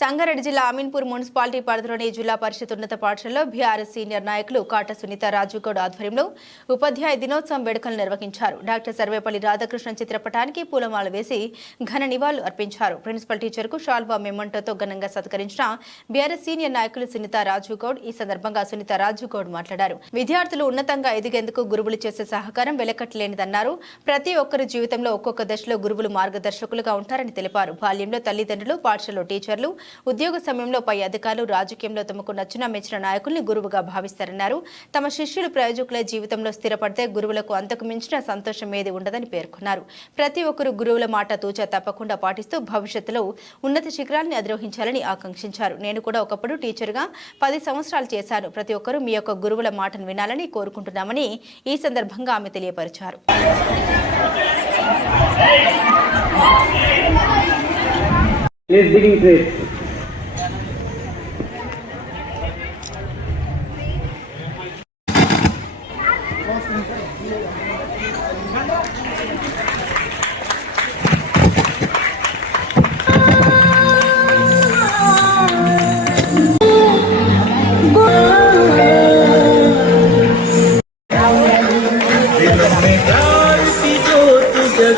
సంగారెడ్డి జిల్లా అమీన్పూర్ మున్సిపాలిటీ పరిధిలోని జిల్లా పరిషత్ ఉన్నత పాఠశాలలో బీఆర్ఎస్ సీనియర్ నాయకులు కాట సునీత రాజుగౌడ్ ఆధ్వర్యంలో ఉపాధ్యాయ దినోత్సవం వేడుకలు నిర్వహించారు. డాక్టర్ సర్వేపల్లి రాధాకృష్ణ చిత్రపటానికి పూలమాల వేసి ఘన నివాళులు అర్పించారు. ప్రిన్సిపల్ టీచర్కు షాల్వా మెమంటోతో ఘనంగా సత్కరించిన బీఆర్ఎస్ సీనియర్ నాయకులు సునీత రాజుగౌడ్ ఈ సందర్భంగా సునీత రాజుగౌడ్ మాట్లాడారు. విద్యార్థులు ఉన్నతంగా ఎదిగేందుకు గురువులు చేసే సహకారం వెలకట్టలేనిదన్నారు. ప్రతి ఒక్కరి జీవితంలో ఒక్కొక్క దశలో గురువులు మార్గదర్శకులుగా ఉంటారని తెలిపారు. బాల్యంలో తల్లిదండ్రులు పాఠశాలలో టీచర్లు ఉద్యోగ సమయంలో పై అధికారులు రాజకీయంలో తమకు నచ్చిన మెచ్చిన నాయకుల్ని గురువుగా భావిస్తారన్నారు. తమ శిష్యులు ప్రయోజకుల జీవితంలో స్థిరపడితే గురువులకు అంతకు మించిన సంతోషం ఏది ఉండదని పేర్కొన్నారు. ప్రతి ఒక్కరు గురువుల మాట తూచా తప్పకుండా పాటిస్తూ భవిష్యత్తులో ఉన్నత శిఖరాన్ని అధిరోహించాలని ఆకాంక్షించారు. నేను కూడా ఒకప్పుడు టీచర్గా పది సంవత్సరాలు చేశాను. ప్రతి ఒక్కరూ మీ యొక్క గురువుల మాటను వినాలని కోరుకుంటున్నామని ఈ సందర్భంగా ఆమె తెలియపరిచారు. Please digging crates.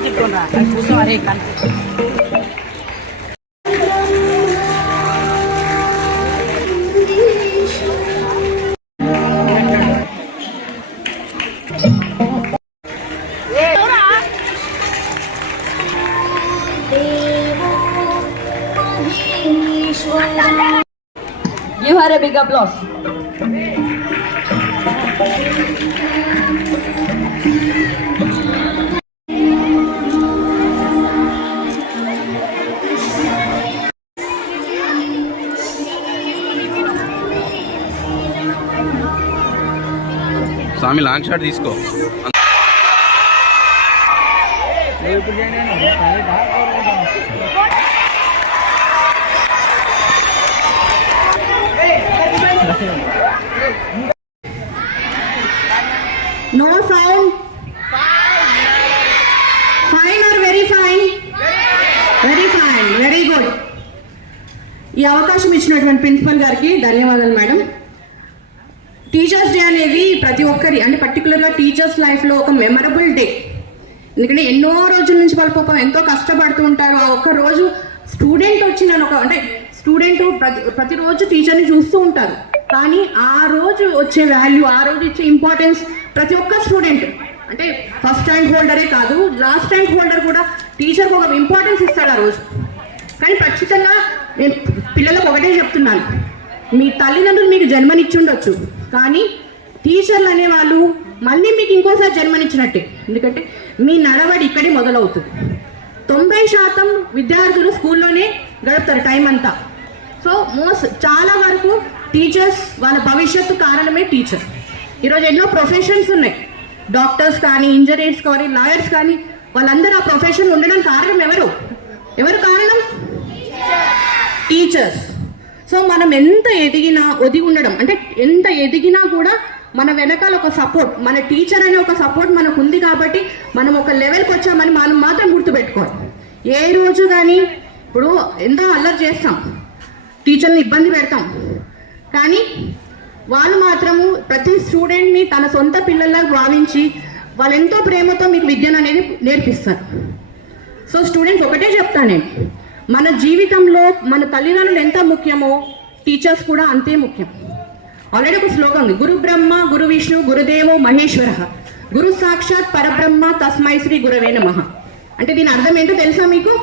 సైన్స్ చెప్పుకోండి అది కూర్చో అరే కనుక Give her a big applause. Swami long shot తీసుకో No sound. Fine or very fine? Very fine very good ఈ అవకాశం ఇచ్చినటువంటి ప్రిన్సిపల్ గారికి ధన్యవాదాలు మేడం టీచర్స్ డే అనేది ప్రతి ఒక్కరి అంటే పర్టికులర్గా టీచర్స్ లైఫ్లో ఒక మెమరబుల్ డే ఎందుకంటే ఎన్నో రోజుల నుంచి వాళ్ళు పాపం ఎంతో కష్టపడుతూ ఉంటారు. ఆ ఒక్క రోజు స్టూడెంట్ వచ్చి నన్ను ఒక అంటే స్టూడెంట్ ప్రతి ప్రతిరోజు టీచర్ని చూస్తూ ఉంటారు. కానీ ఆ రోజు వచ్చే వాల్యూ ఆ రోజు ఇచ్చే ఇంపార్టెన్స్ ప్రతి ఒక్క స్టూడెంట్ అంటే ఫస్ట్ ర్యాంక్ హోల్డరే కాదు లాస్ట్ ర్యాంక్ హోల్డర్ కూడా టీచర్కి ఒక ఇంపార్టెన్స్ ఇస్తాడు ఆ రోజు. కానీ ఖచ్చితంగా నేను పిల్లలకు ఒకటే చెప్తున్నాను. మీ తల్లిదండ్రులు మీకు జన్మనిచ్చుండొచ్చు. కానీ టీచర్లు అనేవాళ్ళు మళ్ళీ మీకు ఇంకోసారి జన్మనిచ్చినట్టే. ఎందుకంటే మీ నడవడి ఇక్కడే మొదలవుతుంది. తొంభై శాతం విద్యార్థులు స్కూల్లోనే గడుపుతారు టైం అంతా. సో మోస్ట్ చాలా వరకు టీచర్స్ వాళ్ళ భవిష్యత్తు కారణమే టీచర్. ఈరోజు ఎన్నో ప్రొఫెషన్స్ ఉన్నాయి. డాక్టర్స్ కానీ ఇంజనీర్స్ కానీ లాయర్స్ కానీ వాళ్ళందరూ ఆ ప్రొఫెషన్ ఉండడం కారణం ఎవరు? ఎవరు కారణం? టీచర్స్. సో మనం ఎంత ఎదిగినా ఒదిగి ఉండడం అంటే ఎంత ఎదిగినా కూడా మన వెనకాల ఒక సపోర్ట్ మన టీచర్ అనే ఒక సపోర్ట్ మనకు ఉంది కాబట్టి మనం ఒక లెవెల్కి వచ్చామని మనం మాత్రం గుర్తుపెట్టుకోవాలి. ఏ రోజు కానీ ఇప్పుడు ఎంతో అల్లరి చేస్తాం టీచర్ని ఇబ్బంది పెడతాం. కానీ వాళ్ళు మాత్రము ప్రతి స్టూడెంట్ని తన సొంత పిల్లల్లా భావించి వాళ్ళు ఎంతో ప్రేమతో మీకు విద్యను అనేది నేర్పిస్తారు. సో స్టూడెంట్స్ ఒకటే చెప్తాను నేను మన జీవితంలో మన తల్లిదండ్రులు ఎంత ముఖ్యమో టీచర్స్ కూడా అంతే ముఖ్యం. ఆల్రెడీ ఒక శ్లోకం ఉంది. గురు బ్రహ్మ గురు విష్ణు గురుదేవో మహేశ్వర. గురు సాక్షాత్ పరబ్రహ్మ తస్మై శ్రీ గురవే నమ. అంటే దీని అర్థం ఏంటో తెలుసా మీకు?